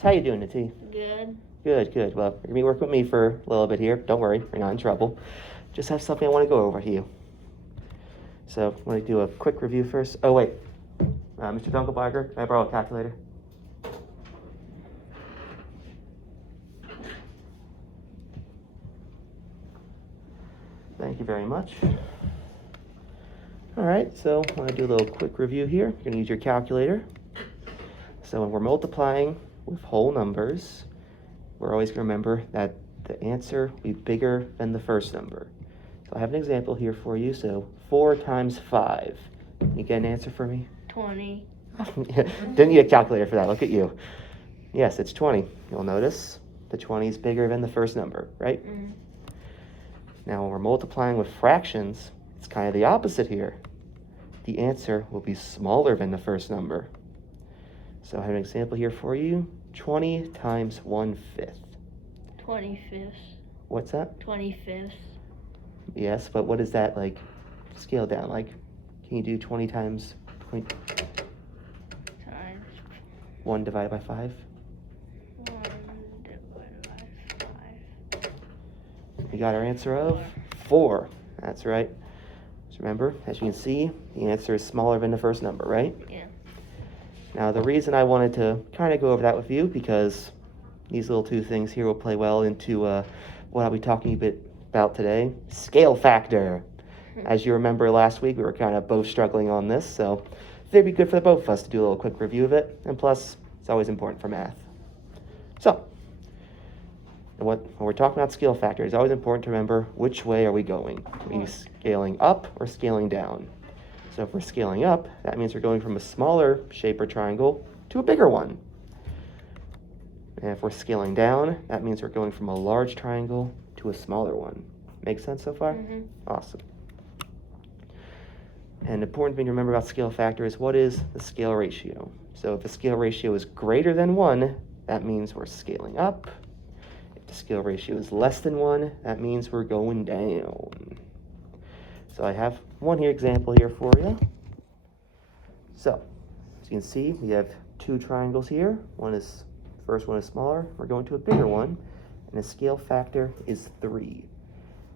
So how you doing, Nati? Good. Good, good. Well, you're going to be working with me for a little bit here. Don't worry, you're not in trouble. Just have something I want to go over to you. So I want to do a quick review first. Oh, wait. Mr. Dunkelbarger, can I borrow a calculator? Thank you very much. All right, so I want to do a little quick review here. You're going to use your calculator. So when we're multiplying with whole numbers, we're always going to remember that the answer will be bigger than the first number. So I have an example here for you. So 4 times 5. Can you get an answer for me? 20. Didn't need a calculator for that. Look at you. Yes, it's 20. You'll notice the 20 is bigger than the first number, right? Mm. Now when we're multiplying with fractions, it's kind of the opposite here. The answer will be smaller than the first number. So I have an example here for you. 20 times 1/5. 25th. What's that? 25th. Yes, but what is that like scale down? Like, can you do 20 times Times 1 divided by 5? 1 divided by 5. We got our answer of 4. That's right. So remember, as you can see, the answer is smaller than the first number, right? Yeah. Now the reason I wanted to kind of go over that with you, because these little two things here will play well into what I'll be talking a bit about today. Scale factor. As you remember last week, we were kind of both struggling on this, so it'd be good for the both of us to do a little quick review of it, and plus, it's always important for math. So, when we're talking about scale factor, it's always important to remember which way are we going. Are we scaling up or scaling down? So if we're scaling up, that means we're going from a smaller shape or triangle to a bigger one. And if we're scaling down, that means we're going from a large triangle to a smaller one. Make sense so far? Mm-hmm. Awesome. And the important thing to remember about scale factor is what is the scale ratio. So if the scale ratio is greater than 1, that means we're scaling up. If the scale ratio is less than 1, that means we're going down. So I have one example here for you. So, as you can see, we have 2 triangles here. First one is smaller. We're going to a bigger one, and the scale factor is 3.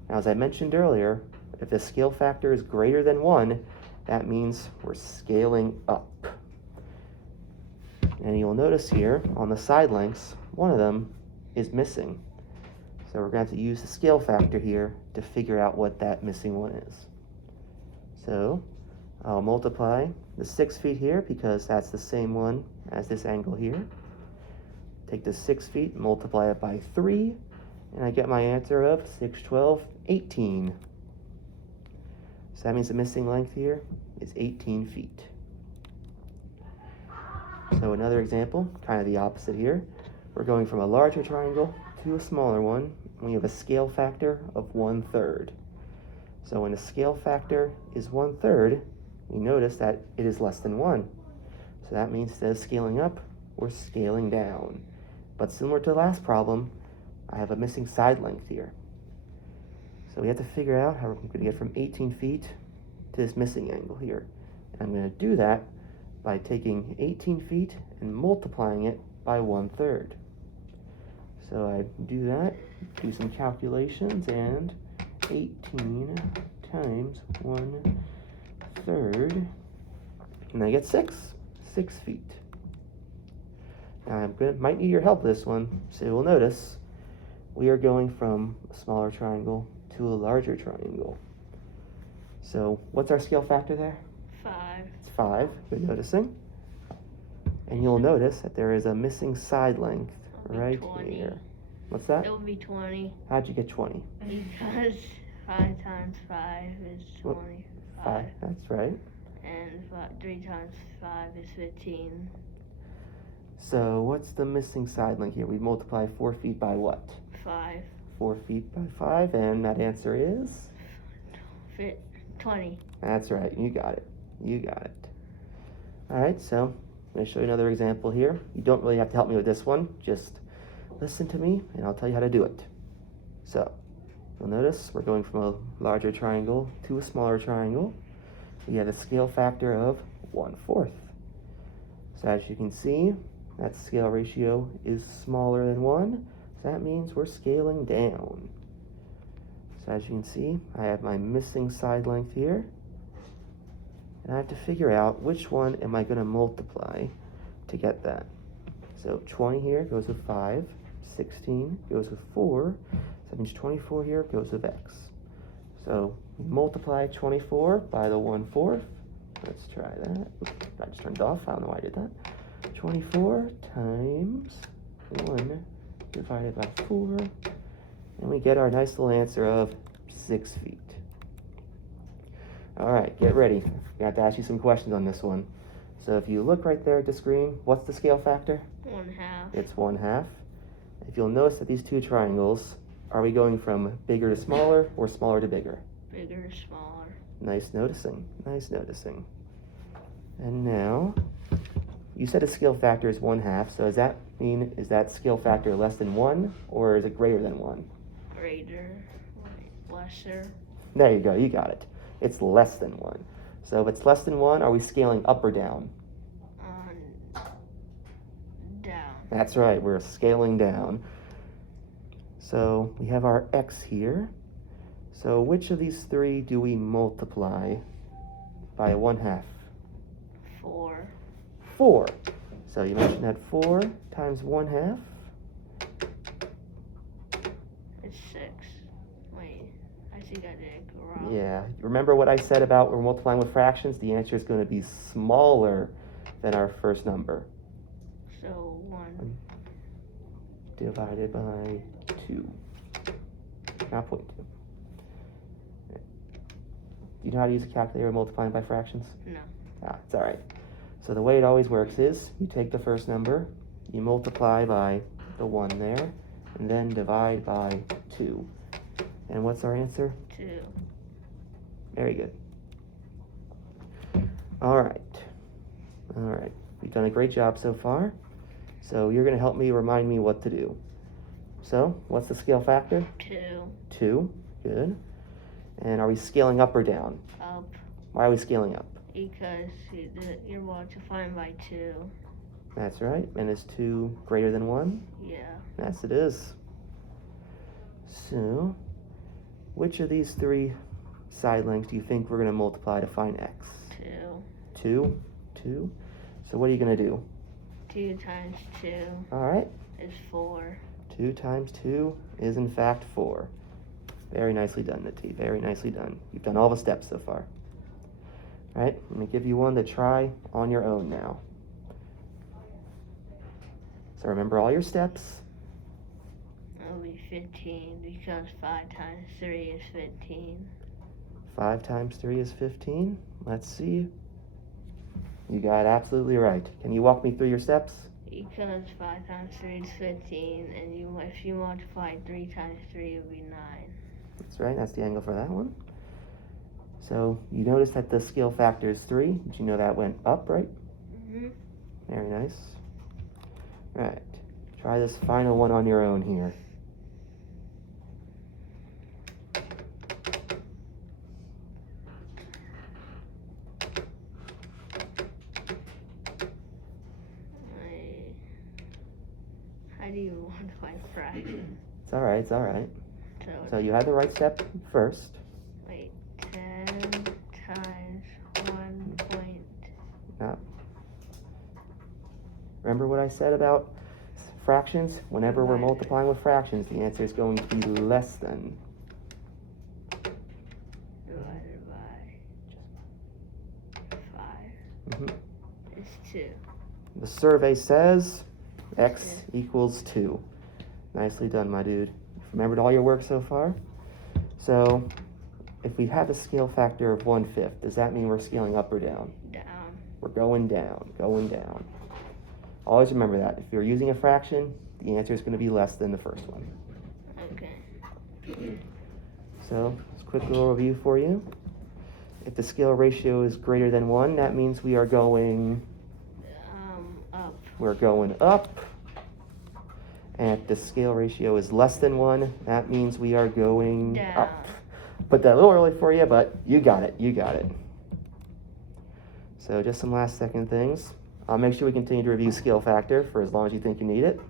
Now, as I mentioned earlier, if the scale factor is greater than 1, that means we're scaling up. And you'll notice here on the side lengths, one of them is missing. So we're going to have to use the scale factor here to figure out what that missing one is. So I'll multiply the 6 feet here because that's the same one as this angle here. Take the 6 feet, multiply it by 3, and I get my answer of 6, 12, 18. So that means the missing length here is 18 feet. So another example, kind of the opposite here. We're going from a larger triangle to a smaller one. We have a scale factor of 1/3. So when the scale factor is 1/3, we notice that it is less than 1. So that means instead of scaling up, we're scaling down. But similar to the last problem, I have a missing side length here. So we have to figure out how we're going to get from 18 feet to this missing angle here. And I'm going to do that by taking 18 feet and multiplying it by 1/3. So I do that, do some calculations, and 18 times 1/3, and I get 6 feet. Now might need your help with this one, so you'll notice we are going from a smaller triangle to a larger triangle. So what's our scale factor there? 5. It's 5, good noticing. And you'll notice that there is a missing side length right 20. here. What's that? It would be 20. How'd you get 20? Because 5 times 5 is 25. 5, that's right. And 3 times 5 is 15. So what's the missing side length here? We multiply 4 feet by what? 5. 4 feet by 5, and that answer is? 20. That's right, you got it. You got it. All right, so I'm going to show you another example here. You don't really have to help me with this one. Just listen to me, and I'll tell you how to do it. So you'll notice we're going from a larger triangle to a smaller triangle. We have a scale factor of 1/4. So as you can see, That scale ratio is smaller than 1, so that means we're scaling down. So as you can see, I have my missing side length here, and I have to figure out which one am I going to multiply to get that. So 20 here goes with 5, 16 goes with 4, so that means 24 here goes with x. So we multiply 24 by the 1/4. Let's try that. Oops, I just turned it off. I don't know why I did that. 24 times 1 divided by 4, and we get our nice little answer of 6 feet. All right, get ready. I have to ask you some questions on this one. So if you look right there at the screen, what's the scale factor? 1/2. It's 1/2. If you'll notice that these two triangles, are we going from bigger to smaller or smaller to bigger? Bigger, smaller. Nice noticing, nice noticing. And now, you said a scale factor is 1/2, so does that mean, is that scale factor less than 1, or is it greater than 1? Greater, lesser. There you go, you got it. It's less than 1. So if it's less than 1, are we scaling up or down? Down. That's right, we're scaling down. So we have our x here. So which of these three do we multiply by 1/2? 4. 4. So you mentioned that 4 times 1/2. It's 6. Wait, I think I did it wrong. Yeah, remember what I said about we're multiplying with fractions? The answer is going to be smaller than our first number. So 1 divided by 2. Not 0.2. Do you know how to use a calculator when multiplying by fractions? No. It's all right. So the way it always works is you take the first number, you multiply by the 1 there, and then divide by 2. And what's our answer? 2. Very good. All right. All right. You've done a great job so far. So you're going to help me remind me what to do. So what's the scale factor? 2. 2. Good. And are we scaling up or down? Up. Why are we scaling up? Because you're multiplying by 2. That's right. And is 2 greater than 1? Yeah. Yes, it is. So, which of these three side lengths do you think we're going to multiply to find x? 2. 2? 2. So what are you going to do? 2 times 2 All right. is 4. 2 times 2 is in fact 4. Very nicely done, Nati. Very nicely done. You've done all the steps so far. All right, I'm going to give you one to try on your own now. So remember all your steps. It'll be 15 because 5 times 3 is 15. 5 times 3 is 15. Let's see. You got it absolutely right. Can you walk me through your steps? Because 5 times 3 is 15, and if you multiply 3 times 3, it would be 9. That's right, that's the angle for that one. So you notice that the scale factor is 3. Did you know that went up, right? Mm-hmm. Very nice. Right. Try this final one on your own here. How do you multiply fractions? It's all right, it's all right. So So you had the right step first. wait, 10 times 1 point. Remember what I said about fractions? Whenever we're Right. multiplying with fractions, the answer is going to be less than. Divided by 5 Mhm. is 2. The survey says x equals 2. Nicely done, my dude. You've remembered all your work so far? So if we have a scale factor of 1/5, does that mean we're scaling up or down? Down. We're going down, going down. Always remember that. If you're using a fraction, the answer is going to be less than the first one. Okay. So, just a quick little review for you. If the scale ratio is greater than 1, that means we are going, Up. we're going up. And if the scale ratio is less than 1, that means we are going Down. up. Put that a little early for you, but you got it, you got it. So just some last second things. I'll make sure we continue to review scale factor for as long as you think you need it.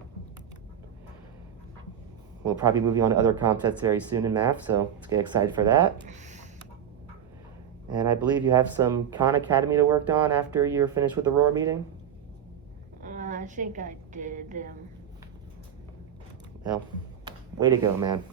We'll probably be moving on to other comp sets very soon in math, so let's get excited for that. And I believe you have some Khan Academy to work on after you're finished with the Roar meeting? I think I did. Well, way to go, man.